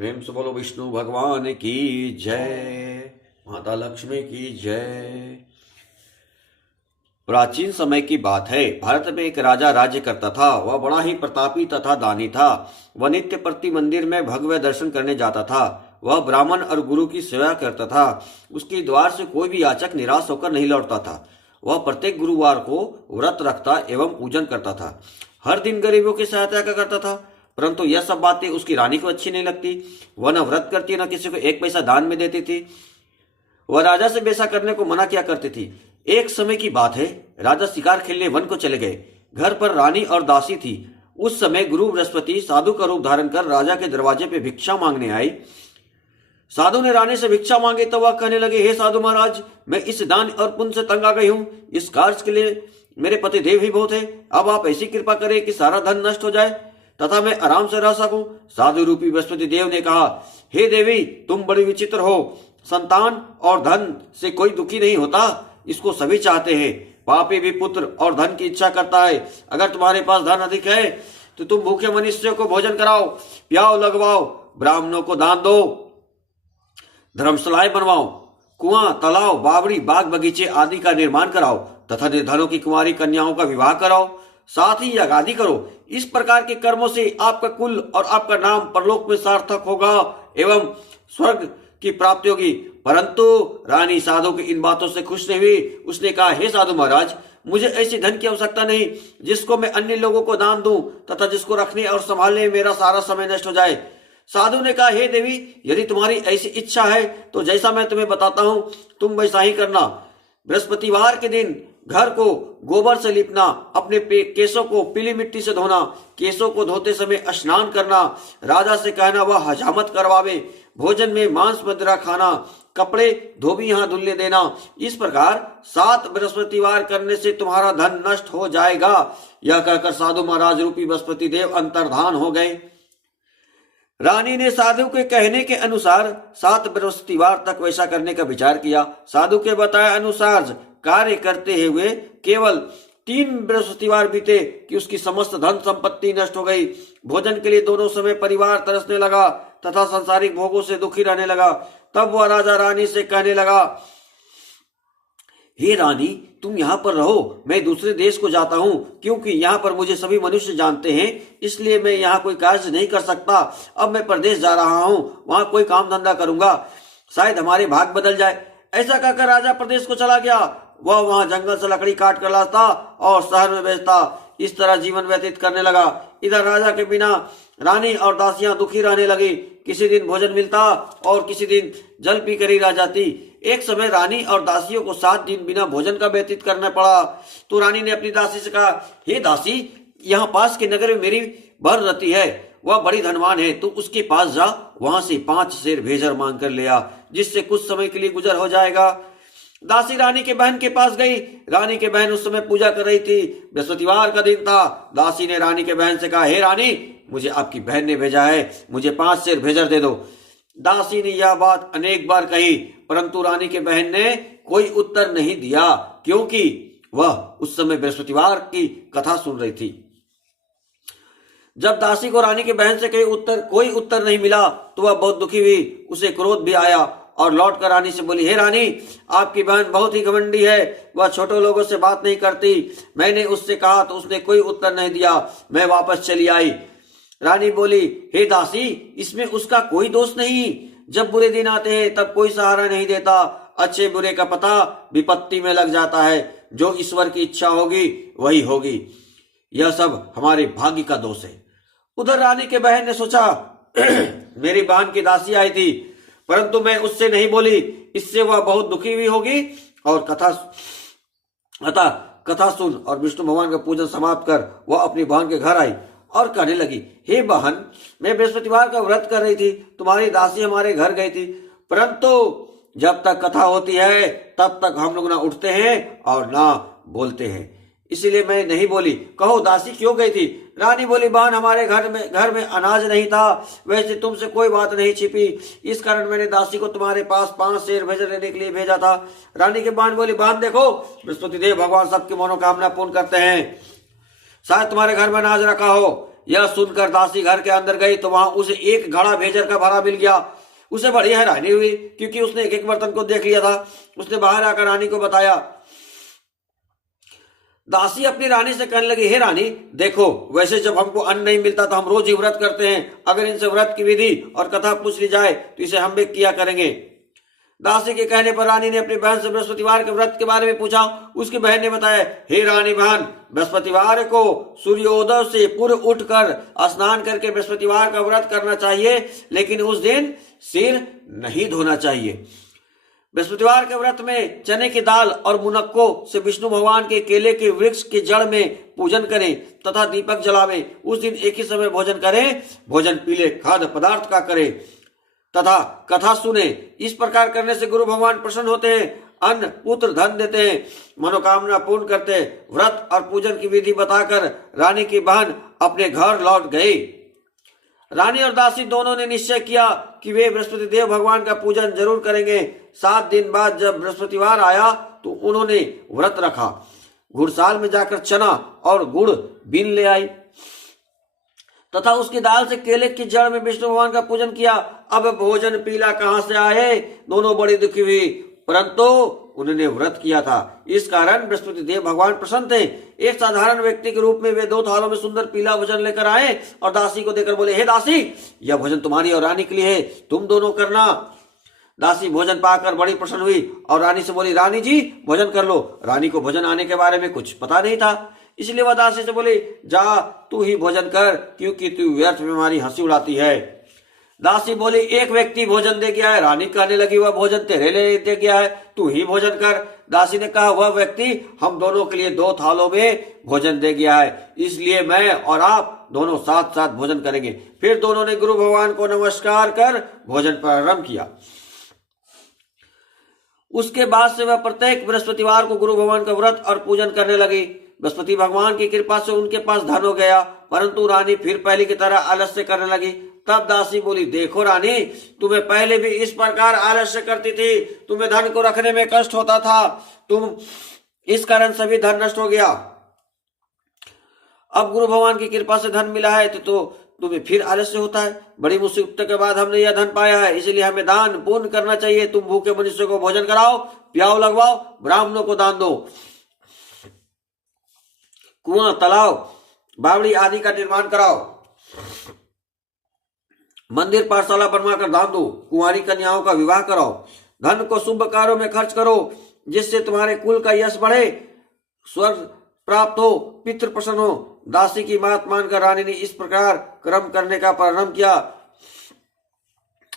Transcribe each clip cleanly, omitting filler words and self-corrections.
प्रेम से बोलो विष्णु भगवान की जय, माता लक्ष्मी की जय। प्राचीन समय की बात है। भारत में एक राजा राज्य करता था। वह बड़ा ही प्रतापी तथा दानी था। वह नित्य प्रति मंदिर में भगवय दर्शन करने जाता था। वह ब्राह्मण और गुरु की सेवा करता था। उसके द्वार से कोई भी याचक निराश होकर नहीं लौटता था। वह प्रत्येक गुरुवार को व्रत रखता एवं पूजन करता था। हर दिन गरीबों की सहायता करता था। परंतु यह सब बातें उसकी रानी को अच्छी नहीं लगती। वह न व्रत करती न किसी को एक पैसा दान में देती थी। वह राजा से बेसा करने को मना किया करती थी। एक समय की बात है, राजा शिकार खेलने वन को चले गए। घर पर रानी और दासी थी। उस समय गुरु बृहस्पति साधु का रूप धारण कर राजा के दरवाजे पे भिक्षा मांगने आई। साधु ने रानी से भिक्षा मांगी तो वह कहने लगे, हे साधु महाराज, मैं इस दान और पुण्य से तंग आ गई हूँ। इस कार्य के लिए मेरे पति देव ही बहुत है। अब आप ऐसी कृपा करें कि सारा धन नष्ट हो जाए तथा मैं आराम से रह सकूं। साधु रूपी बृहस्पति देव ने कहा, हे देवी, तुम बड़ी विचित्र हो। संतान और धन से कोई दुखी नहीं होता, इसको सभी चाहते हैं। पापी भी पुत्र और धन की इच्छा करता है। अगर तुम्हारे पास धन अधिक है तो तुम भूखे मनुष्यों को भोजन कराओ, प्याओ लगवाओ, ब्राह्मणों को दान दो, धर्मशालाएं बनवाओ, कुआं, तालाब, बावड़ी, बाग बगीचे आदि का निर्माण कराओ तथा निर्धनों की कुंवारी कन्याओं का विवाह कराओ, साथ ही यज्ञादि करो। इस प्रकार के कर्मों से आपका कुल और आपका नाम परलोक में सार्थक होगा एवं स्वर्ग की प्राप्ति होगी। परंतु रानी साधु की इन बातों से खुश नहीं हुई। उसने कहा, हे साधु महाराज, मुझे ऐसी धन की आवश्यकता नहीं जिसको मैं अन्य लोगों को दान दूं तथा जिसको रखने और संभालने में मेरा सारा समय नष्ट हो जाए। साधु ने कहा, हे देवी, यदि तुम्हारी ऐसी इच्छा है तो जैसा मैं तुम्हें बताता हूं तुम वैसा ही करना। बृहस्पतिवार के दिन घर को गोबर से लिपना, अपने केसों को पीली मिट्टी से धोना, केसों को धोते समय स्नान करना, राजा से कहना वह हजामत करवावे, भोजन में मांस मदिरा खाना, कपड़े धोबी यहाँ धुलने देना। इस प्रकार 7 बृहस्पतिवार करने से तुम्हारा धन नष्ट हो जाएगा। यह कहकर साधु महाराज रूपी बृहस्पति देव अंतर्धान हो गए। रानी ने साधु के कहने के अनुसार 7 बृहस्पतिवार तक वैसा करने का विचार किया। साधु के बताए अनुसार कार्य करते हुए केवल 3 बृहस्पतिवार बीते कि उसकी समस्त धन संपत्ति नष्ट हो गई। भोजन के लिए दोनों समय परिवार तरसने लगा तथा सांसारिक भोगों से दुखी रहने लगा। तब वह राजा रानी से कहने लगा, हे रानी, तुम यहाँ पर रहो, मैं दूसरे देश को जाता हूँ, क्योंकि यहाँ पर मुझे सभी मनुष्य जानते हैं, इसलिए मैं यहाँ कोई कार्य नहीं कर सकता। अब मैं प्रदेश जा रहा हूँ, वहाँ कोई काम धंधा करूंगा, शायद हमारे भाग बदल जाए। ऐसा कहकर राजा प्रदेश को चला गया। वह वहां जंगल से लकड़ी काट कर लाता और शहर में बेचता। इस तरह जीवन व्यतीत करने लगा। इधर राजा के बिना रानी और दासियां दुखी रहने लगी। किसी दिन भोजन मिलता और किसी दिन जल पी कर ही रह जाती। एक समय रानी और दासियों को 7 दिन बिना भोजन का व्यतीत करना पड़ा। तो रानी ने अपनी दासी से कहा, हे दासी, यहाँ पास के नगर में मेरी बहन रहती है, वह बड़ी धनवान है, तो उसके पास जा, वहां से 5 सेर भेजर मांग कर ले आ, जिससे कुछ समय के लिए गुजर हो जाएगा। दासी रानी के बहन के पास गई। रानी के बहन उस समय पूजा कर रही थी। बृहस्पतिवार का दिन था। दासी ने रानी के बहन से कहा, हे रानी, मुझे आपकी बहन ने भेजा है, मुझे 5 सेर भेजर दे दो। दासी ने यह बात अनेक बार कही, परंतु रानी के बहन ने कोई उत्तर नहीं दिया, क्योंकि वह उस समय बृहस्पतिवार की कथा सुन रही थी। जब दासी को रानी के बहन से कोई उत्तर नहीं मिला तो वह बहुत दुखी हुई। उसे क्रोध भी आया और लौटकर रानी से बोली, हे रानी, आपकी बहन बहुत ही घमंडी है, वह छोटे लोगों से बात नहीं करती। मैंने उससे कहा तो उसने कोई उत्तर नहीं दिया, मैं वापस चली आई। रानी बोली, हे दासी, इसमें उसका कोई दोष नहीं। जब बुरे दिन आते हैं तब कोई सहारा नहीं देता। अच्छे बुरे का पता विपत्ति में लग जाता है। जो ईश्वर की इच्छा होगी वही होगी। यह सब हमारे भाग्य का दोष है। उधर रानी के बहन ने सोचा, मेरी बहन की दासी आई थी, परंतु मैं उससे नहीं बोली, इससे वह बहुत दुखी हुई होगी। और कथा सुन और विष्णु भगवान का पूजन समाप्त कर वह अपनी बहन के घर आई और कहने लगी, हे बहन, मैं बृहस्पतिवार का व्रत कर रही थी, तुम्हारी दासी हमारे घर गई थी, परंतु जब तक कथा होती है तब तक हम लोग ना उठते हैं और ना बोलते हैं, इसीलिए मैं नहीं बोली। कहो दासी क्यों गई थी? रानी बोली, बहन, हमारे घर में अनाज नहीं था, वैसे तुमसे कोई बात नहीं छिपी, इस कारण मैंने दासी को तुम्हारे पास 5 सेर भेजर लेने के लिए भेजा था। रानी की बहन बोली, बहन देखो, बृहस्पति देव भगवान सबकी मनोकामना पूर्ण करते हैं, शायद तुम्हारे घर में अनाज रखा हो। यह सुनकर दासी घर के अंदर गई तो वहां उसे एक घड़ा भेजर का भरा मिल गया। उसे बड़ी हैरानी हुई क्योंकि उसने एक एक बर्तन को देख लिया था। उसने बाहर आकर रानी को बताया। दासी अपनी रानी से कहने लगी, हे रानी देखो, वैसे जब हमको अन्न नहीं मिलता तो हम रोज ही व्रत करते हैं। अगर इनसे व्रत की विधि और कथा पूछ ली जाए तो इसे हम भी किया करेंगे। दासी के कहने पर रानी ने अपनी बहन से बृहस्पतिवार के व्रत के बारे में पूछा। उसकी बहन ने बताया, हे रानी बहन, बृहस्पतिवार को सूर्योदय से पूर्व उठकर स्नान करके बृहस्पतिवार का व्रत करना चाहिए, लेकिन उस दिन सिर नहीं धोना चाहिए। बृहस्पतिवार के व्रत में चने की दाल और मुनक्को से विष्णु भगवान के केले के वृक्ष की जड़ में पूजन करें तथा दीपक जलावें। उस दिन एक ही समय भोजन करें। भोजन पीले खाद्य पदार्थ का करें तथा कथा सुने। इस प्रकार करने से गुरु भगवान प्रसन्न होते हैं, अन्न पुत्र धन देते हैं, मनोकामना पूर्ण करते हैं। व्रत और पूजन की विधि बताकर रानी की बहन अपने घर लौट गई। रानी और दासी दोनों ने निश्चय किया कि वे बृहस्पति देव भगवान का पूजन जरूर करेंगे। 7 दिन बाद जब बृहस्पतिवार आया तो उन्होंने व्रत रखा। घुड़साल में जाकर चना और गुड़ बीन ले आई तथा उसकी दाल से केले की जड़ में विष्णु भगवान का पूजन किया। अब भोजन पीला कहां से आए? दोनों बड़ी दुखी हुई, परंतु उन्होंने व्रत किया था, इस कारण बृहस्पति देव भगवान प्रसन्न थे। एक साधारण व्यक्ति के रूप में वे 2 थालों में सुंदर पीला भोजन लेकर आए और दासी को देकर बोले, हे दासी, यह भोजन तुम्हारी और रानी के लिए है, तुम दोनों करना। दासी भोजन पाकर बड़ी प्रसन्न हुई और रानी से बोली, रानी जी भोजन कर लो। रानी को भोजन आने के बारे में कुछ पता नहीं था, इसलिए वह दासी से बोली, जा तू ही भोजन कर, क्योंकि तू व्यर्थ में हमारी हंसी उड़ाती है। दासी बोली, एक व्यक्ति भोजन दे गया है। रानी कहने लगी, वह भोजन तेरे लिए दे गया है, तू ही भोजन कर। दासी ने कहा, वह व्यक्ति हम दोनों के लिए 2 थालों में भोजन दे गया है, इसलिए मैं और आप दोनों साथ साथ भोजन करेंगे। फिर दोनों ने गुरु भगवान को नमस्कार कर भोजन प्रारंभ किया। उसके बाद से वह प्रत्येक बृहस्पतिवार को गुरु भगवान का व्रत और पूजन करने लगी। बृहस्पति भगवान की कृपा से उनके पास धन हो गया, परंतु रानी फिर पहले की तरह आलस्य करने लगी। तब दासी बोली, देखो रानी, तुम्हें पहले भी इस प्रकार आलस्य करती थी, तुम्हें धन को रखने में कष्ट होता था, तुम इस कारण सभी धन नष्ट हो गया। अब गुरु भगवान की कृपा से धन मिला है तो तुम्हें फिर आलस्य होता है। बड़ी मुसीबत के बाद हमने यह धन पाया है, इसलिए हमें दान पुण्य करना चाहिए। तुम भूखे मनुष्य को भोजन कराओ, प्याऊ लगवाओ, ब्राह्मणों को दान दो, कुआं, तालाब, बावड़ी आदि का निर्माण कराओ, मंदिर पाठशाला बनवाकर दान दो, कुंवारी कन्याओं का विवाह कराओ, धन को शुभ कार्यों में खर्च करो, जिससे तुम्हारे कुल का यश बढ़े, स्वर्ग प्राप्त हो, पितृ प्रसन्न हो। दासी की बात मानकर रानी ने इस प्रकार कर्म करने का प्रारंभ किया,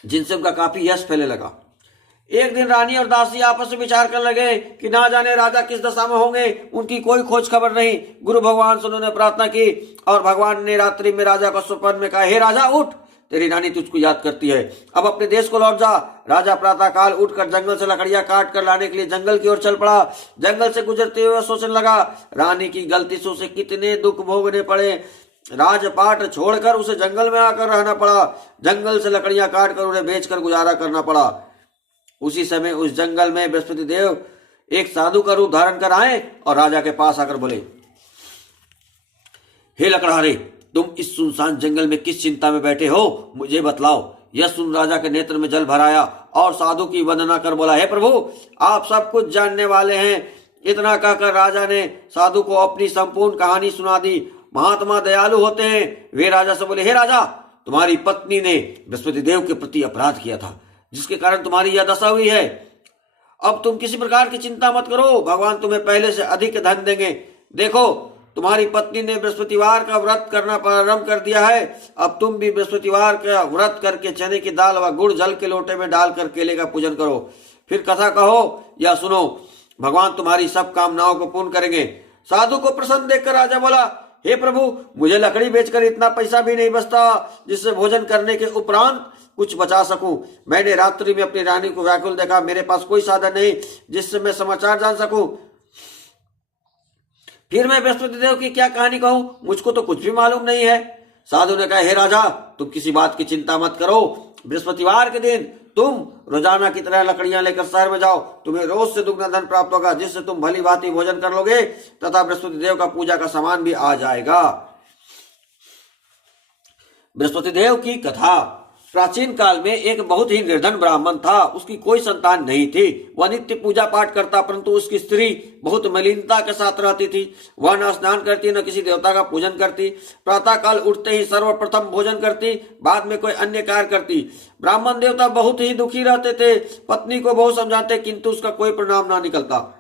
जिनसे उनका काफी यश फैलने लगा। एक दिन रानी और दासी आपस में विचार करने लगे कि ना जाने राजा किस दशा में होंगे, उनकी कोई खोज खबर नहीं। गुरु भगवान से उन्होंने प्रार्थना की और भगवान ने रात्रि में राजा को स्वप्न में कहा, हे राजा उठ, तेरी रानी तुझको याद करती है, अब अपने देश को लौट जा। राजा प्रातः काल उठकर जंगल से लकड़ियां काट कर लाने के लिए जंगल की ओर चल पड़ा। जंगल से गुजरते हुए सोचने लगा, रानी की गलती से उसे कितने दुख भोगने पड़े। राजपाट छोड़कर उसे जंगल में आकर रहना पड़ा, जंगल से लकड़ियां काट कर उन्हें बेचकर गुजारा करना पड़ा। उसी समय उस जंगल में बृहस्पति देव एक साधु का रूप धारण कर आए और राजा के पास आकर बोले, हे लकड़हारे, तुम इस सुनसान जंगल में किस चिंता में बैठे हो, मुझे बतलाओ। यह सुन राजा के नेत्र में जल भर आया और साधु की वंदना कर बोला, हे प्रभु, आप सब कुछ जानने वाले हैं। इतना कहकर राजा ने साधु को अपनी संपूर्ण कहानी सुना दी। महात्मा दयालु होते हैं। वे राजा से बोले, हे राजा, तुम्हारी पत्नी ने बृहस्पति देव के प्रति अपराध किया था, जिसके कारण तुम्हारी यह दशा हुई है। अब तुम किसी प्रकार की चिंता मत करो, भगवान तुम्हें पहले से अधिक धन देंगे। देखो, तुम्हारी पत्नी ने बृहस्पतिवार का व्रत करना प्रारंभ कर दिया है। अब तुम भी बृहस्पतिवार का व्रत करके चने की दाल व गुड़ जल के लोटे में डालकर केले का पूजन करो, फिर कथा कहो या सुनो, भगवान तुम्हारी सब कामनाओं को पूर्ण करेंगे। साधु को प्रसन्न देखकर राजा बोला, हे प्रभु, मुझे लकड़ी बेचकर इतना पैसा भी नहीं बचता जिससे भोजन करने के उपरांत कुछ बचा सकूं। मैंने रात्रि में अपनी रानी को व्याकुल देखा, मेरे पास कोई साधन नहीं जिससे मैं समाचार जान सकूं। फिर मैं बृहस्पति देव की क्या कहानी कहूं, मुझको तो कुछ भी मालूम नहीं है। साधु ने कहा, हे राजा, तुम किसी बात की चिंता मत करो। बृहस्पतिवार के दिन तुम रोजाना की तरह लकड़ियां लेकर शहर में जाओ, तुम्हें रोज से दुगना धन प्राप्त होगा, जिससे तुम भली भांति भोजन कर लोगे तथा बृहस्पति देव का पूजा का सामान भी आ जाएगा। बृहस्पति देव की कथा। प्राचीन काल में एक बहुत ही निर्धन ब्राह्मण था। उसकी कोई संतान नहीं थी। वह नित्य पूजा पाठ करता, परंतु उसकी स्त्री बहुत मलिनता के साथ रहती थी। वह न स्नान करती, न किसी देवता का पूजन करती। प्रातः काल उठते ही सर्वप्रथम भोजन करती, बाद में कोई अन्य कार्य करती। ब्राह्मण देवता बहुत ही दुखी रहते थे। पत्नी को बहुत समझाते, किंतु उसका कोई परिणाम ना निकलता।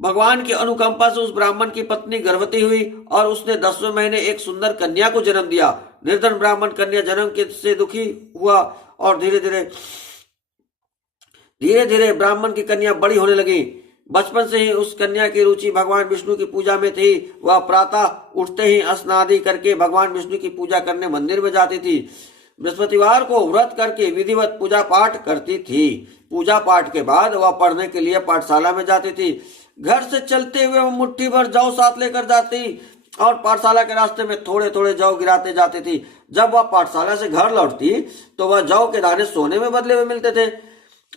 भगवान की अनुकंपा से उस ब्राह्मण की पत्नी गर्भवती हुई और उसने 10वें महीने एक सुंदर कन्या को जन्म दिया। निर्धन ब्राह्मण कन्या जन्म के से दुखी हुआ और धीरे धीरे ब्राह्मण की कन्या बड़ी होने लगी। बचपन से ही उस कन्या की रुचि भगवान विष्णु की पूजा में थी। वह प्रातः उठते ही स्नादि करके भगवान विष्णु की पूजा करने मंदिर में जाती थी। बृहस्पतिवार को व्रत करके विधिवत पूजा पाठ करती थी। पूजा पाठ के बाद वह पढ़ने के लिए पाठशाला में जाती थी। घर से चलते हुए वह मुट्ठी भर जौ साथ लेकर जाती और पाठशाला के रास्ते में थोड़े थोड़े जौ गिराते जाती थी। जब वह पाठशाला से घर लौटती तो वह जौ के दाने सोने में बदले हुए मिलते थे।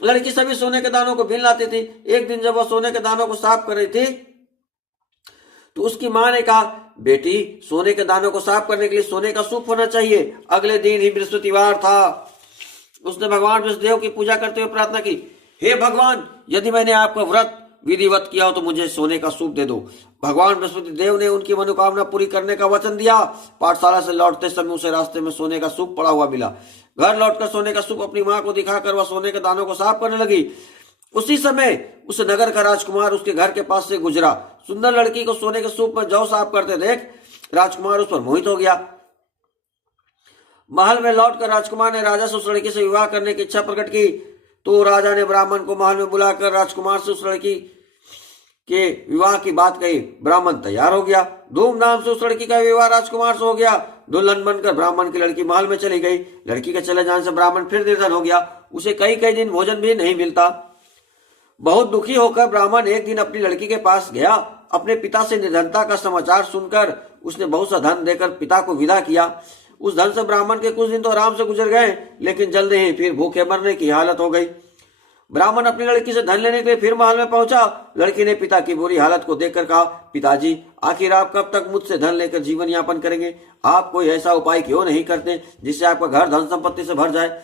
लड़की सभी सोने के दानों को बीन लाती थी। एक दिन जब वह सोने के दानों को साफ कर रही थी तो उसकी मां ने कहा, बेटी, सोने के दानों को साफ करने के लिए सोने का सूप होना चाहिए। अगले दिन ही बृहस्पतिवार था। उसने भगवान विष्णुदेव की पूजा करते हुए प्रार्थना की, हे भगवान, यदि मैंने आपका व्रत विधिवत किया हो तो मुझे सोने का सूप दे दो। भगवान बृहस्पति देव ने उनकी मनोकामना पूरी करने का वचन दिया। पाठशाला से लौटते समय उसे रास्ते में सोने का सूप पड़ा हुआ मिला। घर लौटकर सोने का सूप अपनी मां को दिखाकर वह सोने के दानों को साफ करने लगी। उसी समय उस नगर का राजकुमार उसके घर के पास से गुजरा। सुंदर लड़की को सोने के सूप में जौ साफ करते देख राजकुमार उस पर मोहित हो गया। महल में लौटकर राजकुमार ने राजा से उस लड़की से विवाह करने की इच्छा प्रकट की। तो राजा ने ब्राह्मण को महल में बुलाकर राजकुमार से उस लड़की के विवाह की बात कही। ब्राह्मण तैयार हो गया। धूमधाम से उस लड़की का विवाह राजकुमार से हो गया। दुल्हन बनकर ब्राह्मण की लड़की महल में चली गई। लड़की के चले जाने से ब्राह्मण फिर निर्धन हो गया। उसे कई कई दिन भोजन भी नहीं मिलता। बहुत दुखी होकर ब्राह्मण एक दिन अपनी लड़की के पास गया। अपने पिता से निर्धनता का समाचार सुनकर उसने बहुत सा धन देकर पिता को विदा किया। उस धन से ब्राह्मण के कुछ दिन तो आराम से गुजर गए, लेकिन जल्द ही फिर भूखे मरने की हालत हो गई। ब्राह्मण अपनी लड़की से धन लेने के लिए फिर महल में पहुंचा। लड़की ने पिता की बुरी हालत को देखकर कहा, पिताजी, आखिर आप कब तक मुझसे धन लेकर जीवन यापन करेंगे? आप कोई ऐसा उपाय क्यों नहीं करते जिससे आपका घर धन संपत्ति से भर जाए?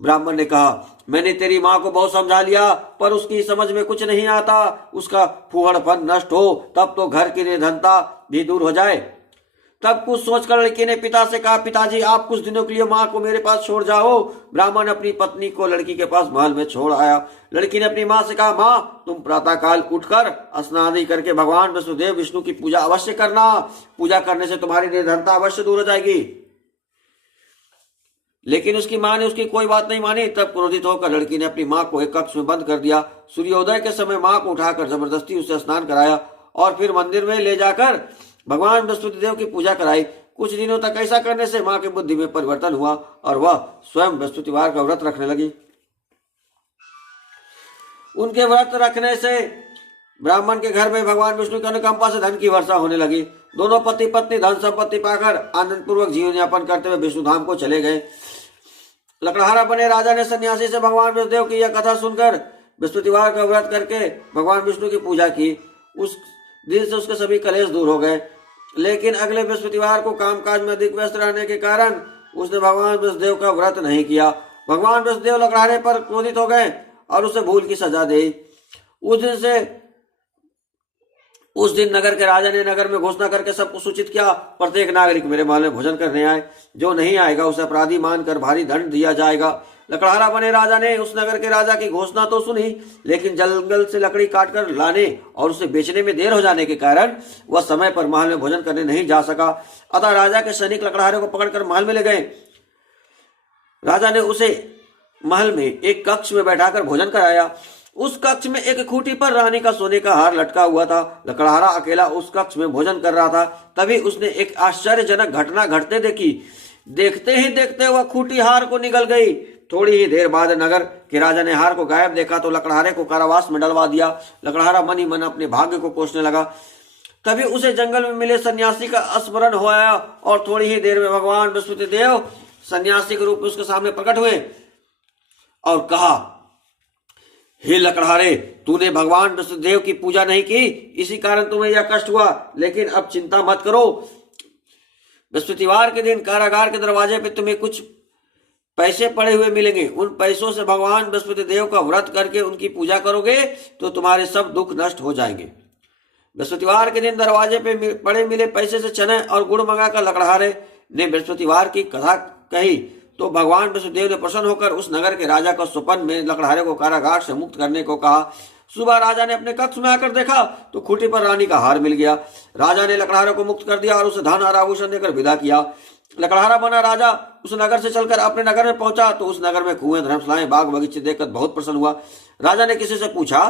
ब्राह्मण ने कहा, मैंने तेरी माँ को बहुत समझा लिया, पर उसकी समझ में कुछ नहीं आता। उसका फूहड़पन नष्ट हो तब तो घर की निर्धनता भी दूर हो जाए। तब कुछ सोचकर लड़की ने पिता से कहा, पिताजी, आप कुछ दिनों के लिए माँ को मेरे पास छोड़ जाओ। ब्राह्मण अपनी पत्नी को लड़की के पास महल में छोड़ आया। लड़की ने अपनी माँ से कहा, माँ, तुम प्रातः काल उठकर स्नान करके भगवान वसुदेव विष्णु की पूजा अवश्य करना। पूजा करने से तुम्हारी निर्धनता अवश्य दूर हो जाएगी। लेकिन उसकी माँ ने उसकी कोई बात नहीं मानी। तब क्रोधित होकर लड़की ने अपनी माँ को एक कक्ष में बंद कर दिया। सूर्योदय के समय माँ को उठाकर जबरदस्ती उसे स्नान कराया और फिर मंदिर में ले जाकर भगवान बृहस्पति देव की पूजा कराई। कुछ दिनों तक ऐसा करने से माँ की बुद्धि में परिवर्तन हुआ और वह स्वयं बृहस्पतिवार का व्रत रखने लगी। उनके व्रत रखने से ब्राह्मण के घर में भगवान विष्णु की अनुकंपा से धन की वर्षा होने लगी। दोनों पति पत्नी धन संपत्ति पाकर आनंद पूर्वक जीवन यापन करते हुए विष्णु धाम को चले गए। लकड़हारा बने राजा ने सन्यासी से भगवान विष्णुदेव की यह कथा सुनकर बृहस्पतिवार का व्रत करके भगवान विष्णु की पूजा की। उस दिन से उसके सभी कलेश दूर हो गए। लेकिन अगले बृहस्पतिवार को कामकाज में अधिक व्यस्त रहने के कारण उसने भगवान विष्णुदेव का व्रत नहीं किया। भगवान विष्णुदेव लकड़हारे पर क्रोधित हो गए और उसे भूल की सजा दी। उस दिन नगर के राजा ने नगर में घोषणा करके सबको सूचित किया, प्रत्येक नागरिक मेरे महल में भोजन करने आए। जो नहीं आएगा उसे अपराधी मानकर भारी दंड दिया जाएगा। लकड़हारा बने राजा ने उस नगर के राजा की घोषणा तो सुनी, लेकिन जंगल से लकड़ी काटकर लाने और उसे बेचने में देर हो जाने के कारण वह समय पर महल में भोजन करने नहीं जा सका। अतः राजा के सैनिक लकड़हारे को पकड़कर महल में ले गए। राजा ने उसे महल में एक कक्ष में बैठाकर भोजन कराया। उस कक्ष में एक खूंटी पर रानी का सोने का हार लटका हुआ था। लकड़हारा अकेला उस कक्ष में भोजन कर रहा था। तभी उसने एक आश्चर्यजनक घटना घटते देखी। देखते ही देखते वह खूंटी हार को निगल गई। थोड़ी ही देर बाद नगर के राजा ने हार को गायब देखा तो लकड़हारे को कारावास में डलवा दिया। लकड़हारा मन ही मन अपने भाग्य को कोसने लगा। तभी उसे जंगल में मिले सन्यासी का स्मरण हो आया और थोड़ी ही देर में भगवान बृहस्पति देव सन्यासी के रूप में उसके सामने प्रकट हुए और कहा, हे लकड़हारे, तूने भगवान बृहस्पतिदेव की पूजा नहीं की, इसी कारण तुम्हें यह कष्ट हुआ। लेकिन अब चिंता मत करो, बृहस्पतिवार के दिन कारागार के दरवाजे पे तुम्हें कुछ पैसे पड़े हुए मिलेंगे। उन पैसों से भगवान बृहस्पति देव का व्रत करके उनकी पूजा करोगे तो तुम्हारे सब दुख नष्ट हो जाएंगे। बृहस्पतिवार के दिन दरवाजे पे पड़े मिले पैसे से चने और गुड़ मंगाकर लकड़हारे ने बृहस्पतिवार की कथा कही तो भगवान बृहस्पतिदेव ने प्रसन्न होकर उस नगर के राजा को स्वप्न में लकड़हारे को कारागार से मुक्त करने को कहा। सुबह राजा ने अपने कक्ष में आकर देखा तो खूंटी पर रानी का हार मिल गया। राजा ने लकड़हारे को मुक्त कर दिया और उसे धन और आभूषण देकर विदा किया। लकड़हारा बना राजा उस नगर से चलकर अपने नगर में पहुंचा तो उस नगर में कुएं, धर्मशालाएं, बाग बगीचे देखकर बहुत प्रसन्न हुआ। राजा ने किसी से पूछा,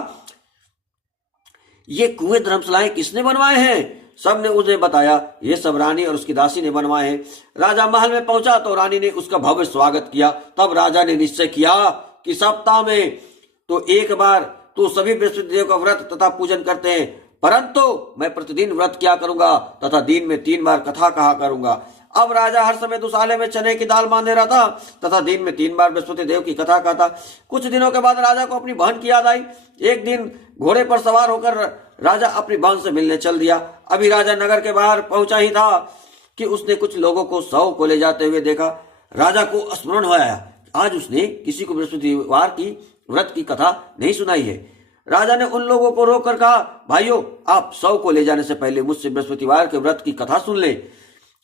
ये कुएं धर्मशालाएं किसने बनवाए हैं? सबने उसे बताया, ये सब रानी और उसकी दासी ने बनवाए हैं। राजा महल में पहुंचा तो रानी ने उसका भव्य स्वागत किया। तब राजा ने निश्चय किया कि सप्ताह में तो एक बार तो सभी बृहस्पति देव का व्रत तथा पूजन करते हैं, परंतु मैं प्रतिदिन व्रत किया करूंगा तथा दिन में 3 बार कथा कहा करूंगा। अब राजा हर समय दुसाले में चने की दाल बांधे रहता तथा दिन में 3 बार बृहस्पति देव की कथा कहता। कुछ दिनों के बाद राजा को अपनी बहन की याद आई। एक दिन घोड़े पर सवार होकर राजा अपनी बहन से मिलने चल दिया। अभी राजा नगर के बाहर पहुंचा ही था कि उसने कुछ लोगों को शव को ले जाते हुए देखा। राजा को स्मरण हो आया, आज उसने किसी को बृहस्पतिवार की व्रत की कथा नहीं सुनाई है। राजा ने उन लोगों को रोककर कहा, भाइयों, आप शव को ले जाने से पहले मुझसे बृहस्पतिवार के व्रत की कथा सुन ले।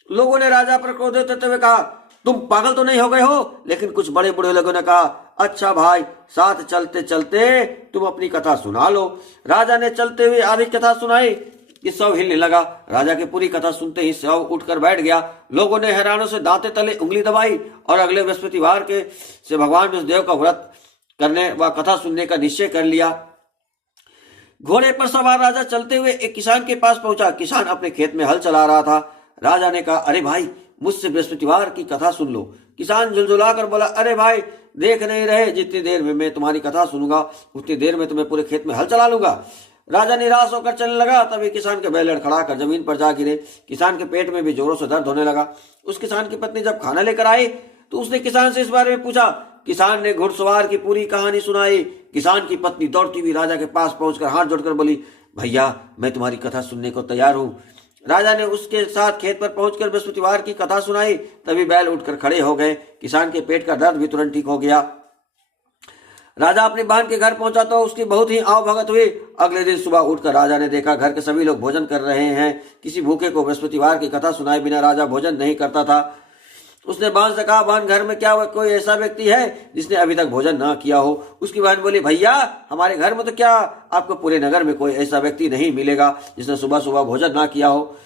लोगों ने राजा पर क्रोधित होते हुए कहा, तुम पागल तो नहीं हो गए हो? लेकिन कुछ बड़े बूढ़े लोगों ने कहा, अच्छा भाई, साथ चलते चलते तुम अपनी कथा सुना लो। राजा ने चलते हुए आधी कथा सुनाई कि शव हिलने लगा। राजा की पूरी कथा सुनते ही शव उठकर बैठ गया। लोगों ने हैरानों से दांते तले उंगली दबाई और अगले बृहस्पतिवार के से भगवान विष्णुदेव का व्रत करने व कथा सुनने का निश्चय कर लिया। घोड़े पर सवार राजा चलते हुए एक किसान के पास पहुंचा। किसान अपने खेत में हल चला रहा था। राजा ने कहा, अरे भाई, मुझसे बृहस्पतिवार की कथा सुन लो। किसान झुलझुला कर बोला, अरे भाई, देख नहीं रहे, जितनी देर में मैं तुम्हारी कथा सुनूंगा उतनी देर में तुम्हें पूरे खेत में हल चला लूंगा। राजा निराश होकर चलने लगा। तभी किसान के बैल लड़खड़ा कर जमीन पर जा गिरे। किसान के पेट में भी जोरों से दर्द होने लगा। उस किसान की पत्नी जब खाना लेकर आई तो उसने किसान से इस बारे में पूछा। किसान ने घुड़सवार की पूरी कहानी सुनाई। किसान की पत्नी दौड़ती हुई राजा के पास पहुंचकर हाथ जोड़कर बोली, भैया, मैं तुम्हारी कथा सुनने को तैयार हूं। राजा ने उसके साथ खेत पर पहुंचकर बृहस्पतिवार की कथा सुनाई। तभी बैल उठकर खड़े हो गए। किसान के पेट का दर्द भी तुरंत ठीक हो गया। राजा अपनी बहन के घर पहुंचा तो उसकी बहुत ही आवभगत हुई। अगले दिन सुबह उठकर राजा ने देखा घर के सभी लोग भोजन कर रहे हैं। किसी भूखे को बृहस्पतिवार की कथा सुनाए बिना राजा भोजन नहीं करता था। उसने बहन से कहा, बहन, घर में क्या कोई ऐसा व्यक्ति है जिसने अभी तक भोजन ना किया हो? उसकी बहन बोली, भैया, हमारे घर में तो क्या, आपको पूरे नगर में कोई ऐसा व्यक्ति नहीं मिलेगा जिसने सुबह सुबह भोजन ना किया हो।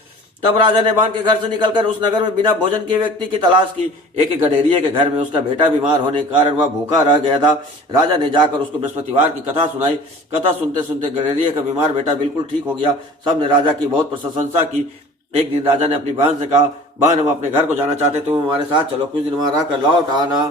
तब राजा ने बहन के घर से निकलकर उस नगर में बिना भोजन के व्यक्ति की तलाश की। एक गडेरिये के घर में उसका बेटा बीमार होने के कारण वह भूखा रह गया था। राजा ने जाकर उसको बृहस्पतिवार की कथा सुनाई। कथा सुनते सुनते गडेरिये का बीमार बेटा बिल्कुल ठीक हो गया। सबने राजा की बहुत प्रशंसा की। एक दिन राजा ने अपनी बहन से कहा, बहन, हम अपने घर को जाना चाहते, तुम हमारे साथ चलो, कुछ दिन वहां रहकर लौट आना।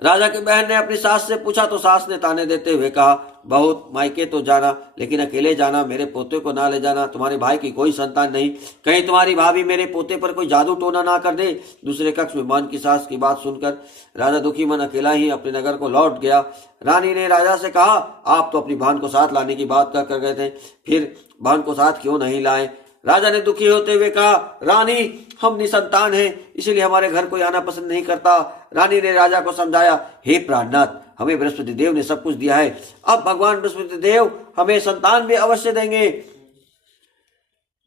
राजा की बहन ने अपनी सास से पूछा तो सास ने ताने देते हुए कहा, बहुत, मायके तो जाना, लेकिन अकेले जाना, मेरे पोते को ना ले जाना। तुम्हारे भाई की कोई संतान नहीं, कहीं तुम्हारी भाभी मेरे पोते पर कोई जादू टोना ना कर दे। दूसरे कक्ष में बहन की सास की बात सुनकर राजा दुखी मन अकेला ही अपने नगर को लौट गया। रानी ने राजा से कहा, आप तो अपनी बहन को साथ लाने की बात कर गए थे, फिर बहन को साथ क्यों नहीं लाए? राजा ने दुखी होते हुए कहा, रानी, हम निसंतान हैं, इसीलिए हमारे घर कोई आना पसंद नहीं करता। रानी ने राजा को समझाया, हे प्राणनाथ, हमें बृहस्पति देव ने सब कुछ दिया है, अब भगवान बृहस्पति देव हमें संतान भी अवश्य देंगे।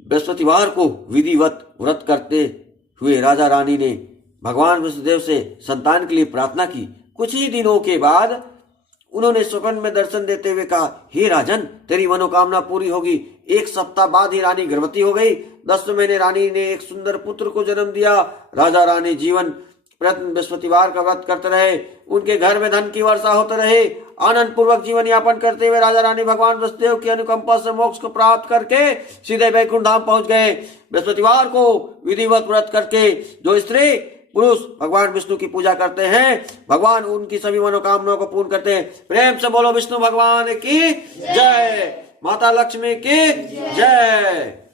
बृहस्पतिवार को विधिवत व्रत करते हुए राजा रानी ने भगवान बृहस्पति देव से संतान के लिए प्रार्थना की। कुछ ही दिनों के बाद उन्होंने स्वप्न में दर्शन देते हुए कहा, हे राजन, तेरी मनोकामना पूरी होगी। 1 सप्ताह बाद ही रानी गर्भवती हो गई। 10वें महीने रानी ने एक सुंदर पुत्र को जन्म दिया। राजा रानी जीवन प्रतिदिन बृहस्पतिवार का व्रत करते रहे। उनके घर में धन की वर्षा होते रहे। आनंद पूर्वक जीवन यापन करते हुए राजा रानी भगवान बृहस्पतिदेव की अनुकंपा से मोक्ष को प्राप्त करके सीधे वैकुंठ धाम पहुंच गए। बृहस्पतिवार को विधिवत व्रत करके जो स्त्री पुरुष भगवान विष्णु की पूजा करते हैं, भगवान उनकी सभी मनोकामनाओं को पूर्ण करते हैं। प्रेम से बोलो विष्णु भगवान की जय, माता लक्ष्मी की जय।